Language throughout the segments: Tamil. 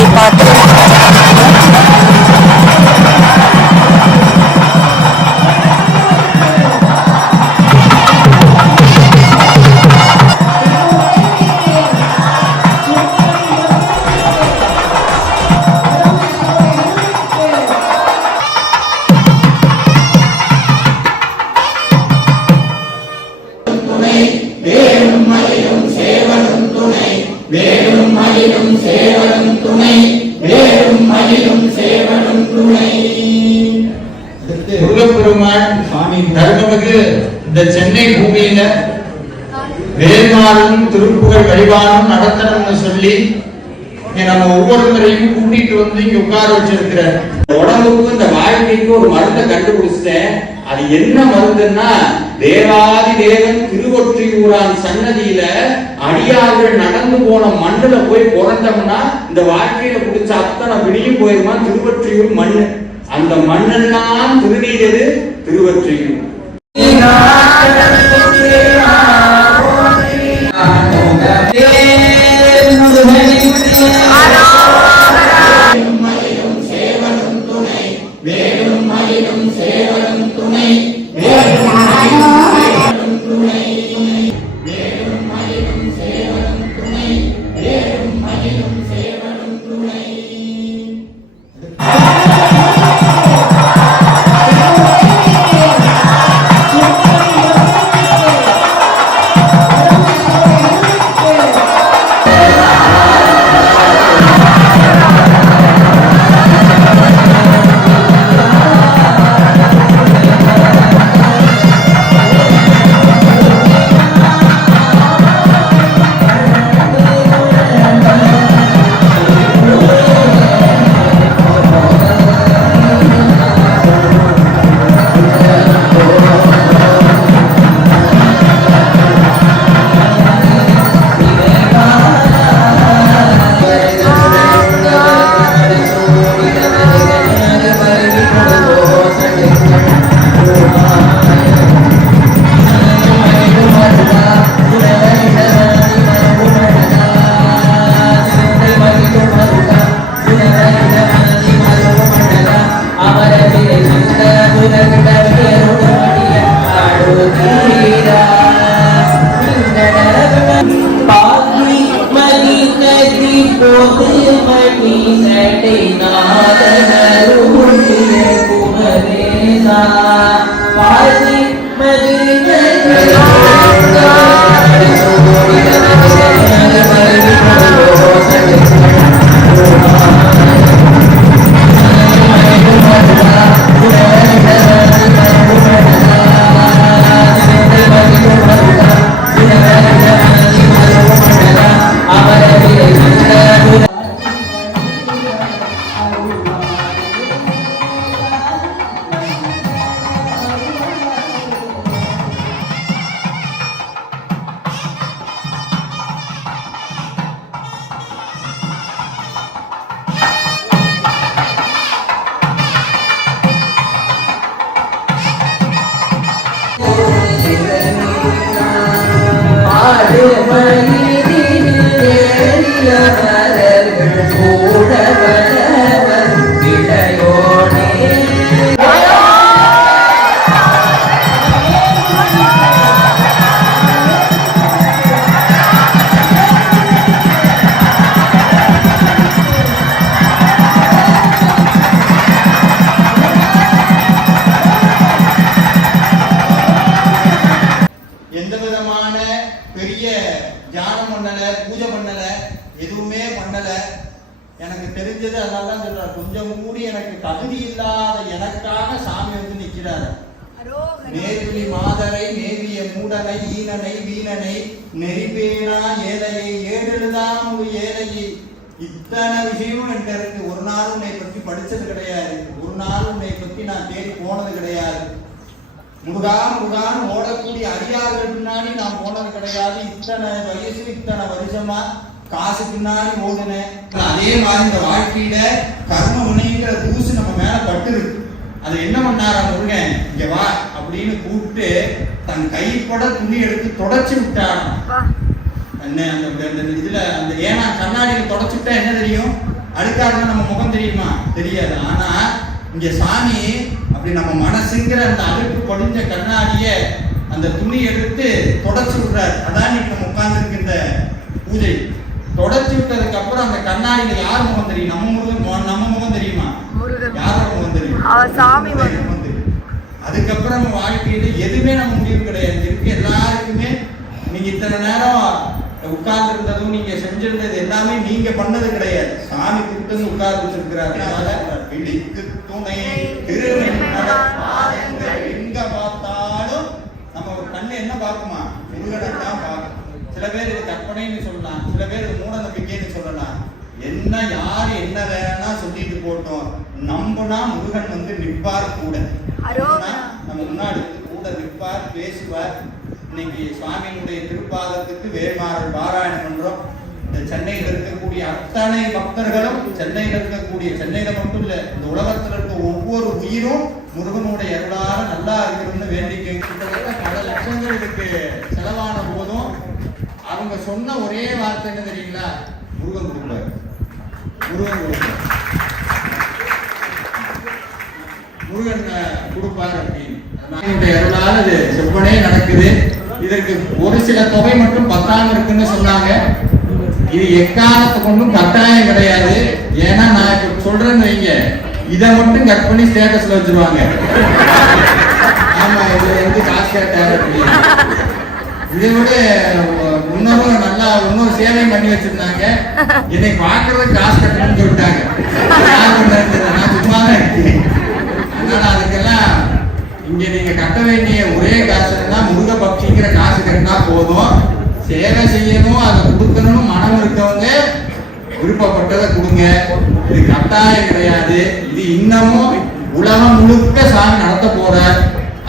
impacto இந்த சென்னை பூமியில வேறுநாளும் திருப்புகழ் வழிபாடும் நடத்தணும்னு சொல்லி நம்ம ஒவ்வொருத்தரையும் கூட்டிட்டு வந்து இங்க உட்கார வச்சிருக்கிற உடம்புக்கு இந்த வாழ்க்கைக்கு ஒரு மருந்தை கண்டுபிடிச்சிட்டேன். அது என்ன மருந்துன்னா தேவாதி தேவன் திருவொற்றியூரான் சன்னதியில அடியார்கள் நடந்து போன மண்ணுல போய் பிறந்தோம்னா இந்த வாழ்க்கையில குடிச்ச அத்தனை விடியும் போயிருமா திருவொற்றியூர் மண்ணு. அந்த மண்ணெல்லாம் திருநீரது திருவொற்றியூர். Yeah. எந்த விதமான பெரிய தியானம் பண்ணல பூஜை பண்ணல எதுவுமே பண்ணல. எனக்கு தெரிஞ்சது அதனால தான் சொல்றாரு. கொஞ்சம் கூடி எனக்கு தகுதி இல்லாத எனக்காக சாமி வந்து நிக்கிறாரு. நேர்வி மாதரை நேவிய மூடனை ஈனனை வீணனை நெறிபேனா ஏழையை ஏழெழுதாம் ஒரு ஏழையை. இத்தனை விஷயமும் என்கிட்ட இருக்கு. ஒரு நாள் உன்னை பத்தி படிச்சது கிடையாது. ஒரு நாள் உன்னை பத்தி நான் தேடி போனது கிடையாது. முருகா முருகான்னு ஓடக்கூடிய அடியார்கள் பின்னாடி நான் போனது கிடையாது. இத்தனை வயசு இத்தனை வருஷமா காசு பின்னாடி ஓடுனேன். அதே மாதிரி இந்த வாழ்க்கையில கர்ம வினைங்கிற தூசு நம்ம மேல பட்டுருக்கு. அது என்ன பண்ணாரா முருகன்? இங்க வா அப்படின்னு கூப்பிட்டு தன் கைப்பட துணி எடுத்து தொடச்சு விட்டாராம். என்ன அந்த இதுல அந்த ஏன்னா கண்ணாடியில தொடச்சு விட்டா என்ன தெரியும்? அழுக்காருன்னா நம்ம முகம் தெரியுமா? தெரியாது. ஆனா இங்க சாமி அப்படி நம்ம மனசுங்கிற அந்த அழுக்கு படிஞ்ச கண்ணாடிய அந்த துணி எடுத்து தொடச்சு விடுறாரு. அதான் இன்னைக்கு நம்ம உட்கார்ந்துருக்கு இந்த பூஜை. தொடச்சு விட்டதுக்கு அப்புறம் அந்த கண்ணாடியில யார் முகம் தெரியும்? நம்ம முகம் மு- நம்ம முகம் தெரியுமா? முருகன். யாரோட முகம் தெரியும்? சாமி முகம். அதுக்கப்புறம் நம்ம வாழ்க்கையில எதுவுமே நம்ம முடிவு கிடையாது. இருக்கு எல்லாருக்குமே. நீங்க இத்தனை நேரம் உட்கார்ந்து இருந்ததும் நீங்க செஞ்சிருந்தது எல்லாமே நீங்க பண்ணது கிடையாது. சாமி கொடுத்து உட்கார்ந்து வச்சிருக்கிறாரு. பிடிக்கு துணை. எங்க பார்த்தாலும் நம்ம ஒரு கண்ணு என்ன பார்க்குமா? முருகனை தான் பார்க்கும். சில பேர் இது கற்பனைன்னு சொல்லலாம். சில பேர் இது மூட நம்பிக்கைன்னு சொல்லலாம். என்ன யாரு என்ன வேணா சொல்லிட்டு போட்டோம். நம்புனா முருகன் வந்து நிற்பார் கூட. நம்ம முன்னாடி கூட நிற்பார் பேசுவார். இன்னைக்கு சுவாமியினுடைய திருப்பாதத்துக்கு வேமாறல் பாராயணம் பண்றோம். இந்த சென்னையில் இருக்கக்கூடிய அத்தனை பக்தர்களும் சென்னையில் இருக்கக்கூடிய சென்னையில மட்டும் இல்ல இந்த உலகத்துல ஒவ்வொரு உயிரும் முருகனுடைய அருளால நல்லா இருக்கணும்னு வேண்டிக்கு. கிட்டத்தட்ட பல லட்சங்கள் இதுக்கு செலவான போதும். அவங்க சொன்ன ஒரே வார்த்தை என்ன தெரியுங்களா? முருகன் கொடுப்பார். முருகன் கொடுப்பார். முருகன் கொடுப்பார் அப்படின்னு. அதனால அருளால இது செவ்வனே நடக்குது. இதற்கு ஒரு சில தொகை மட்டும் பத்தாயிரம் இருக்குன்னு சொன்னாங்க. இது எக்காலத்தை கொண்டும் கட்டாயம் கிடையாது. ஏன்னா நான் இப்ப சொல்றேன்னு வைங்க. இதை மட்டும் கட் பண்ணி ஸ்டேட்டஸ்ல வச்சிருவாங்க. ஆமா இதுல இருந்து காசு கேட்டாரு இதை விட அஹ், நல்லா இன்னும் சேவை பண்ணி வச்சிருந்தாங்க. என்னை பார்க்கறதுக்கு காசு கட்டணும்னு சொல்லிட்டாங்க யார் நான் சும்மா தான் அதனால அதுக்கெல்லாம் இங்க நீங்க கட்ட வேண்டிய ஒரே காசுன்னா முருக பக்திங்கிற காசு கட்டினா போதும். சேவை செய்யணும் அதை கொடுக்கணும்னு மனம் இருக்கவங்க விருப்பப்பட்டதை கொடுங்க. இது கட்டாயம் கிடையாது. இது இன்னமும் உலகம் முழுக்க சாமி நடத்த போறார்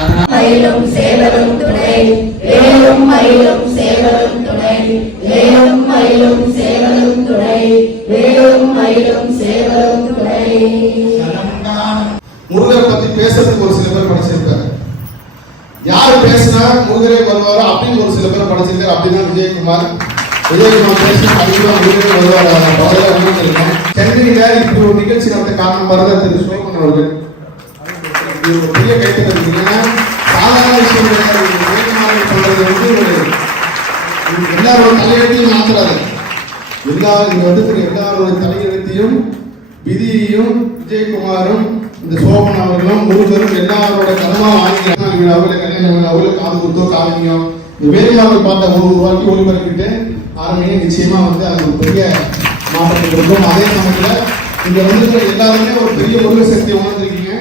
அதனால மயிலும் சேவலும் துணை. வேலும் மயிலும் சேவலும் துணை. வேலும் மயிலும் சேவலும் துணை. வேலும் மயிலும் சேவலும் துணை. முருகரை பத்தி பேசுறதுக்கு ஒரு சில பேர் படிச்சிருக்காரு யார் பேசினா முருகரே வருவாரோ அப்படின்னு ஒரு சில பேர் படிச்சிருக்காரு அப்படின்னா விஜயகுமார். விஜயகுமார் பேசினா கண்டிப்பா முருகரே வருவார் பதில உணர்ந்திருக்கோம் சென்னையில இப்படி ஒரு நிகழ்ச்சி நடத்த காரணம் திரு சோமன் அவர்கள் இது ஒரு பெரிய கைத்தட்டல் ஏன்னா சாதாரண விஷயம் சொல்றது வந்து ஒரு எல்லாரோட தலையெழுத்தையும் மாத்துறாரு எல்லா இங்க வந்து எல்லாரோட தலையெழுத்தையும் விதியையும் விஜயகுமாரும் இந்த சோபன் அவர்களும் முருகரும் எல்லாரோட கனவா வாங்கி அவளை கல்யாணம் அவர்களுக்கு காது குத்தோ காவியம் இந்த வேலையாளர் பாட்டை ஒரு ஒரு வாட்டி ஒளிபரப்பிட்டு ஆரம்பிங்க நிச்சயமா வந்து அது ஒரு பெரிய மாற்றத்தை கொடுக்கும். அதே சமயத்தில் இங்க வந்து எல்லாருமே ஒரு பெரிய முருக சக்தியை உணர்ந்திருக்கீங்க.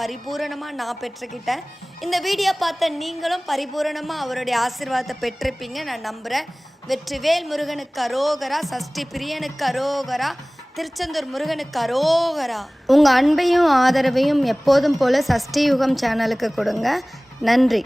பரிபூரணமாக நான் பெற்றுக்கிட்டேன். இந்த வீடியோ பார்த்த நீங்களும் பரிபூரணமாக அவருடைய ஆசிர்வாதத்தை பெற்றிருப்பீங்க. நான் நம்புகிறேன் வெற்றிவேல் முருகனுக்கு அரோகரா சஷ்டி பிரியனுக்கு அரோகரா திருச்செந்தூர் முருகனுக்கு அரோகரா. உங்கள் அன்பையும் ஆதரவையும் எப்போதும் போல் சஷ்டி யுகம் சேனலுக்கு கொடுங்க. நன்றி.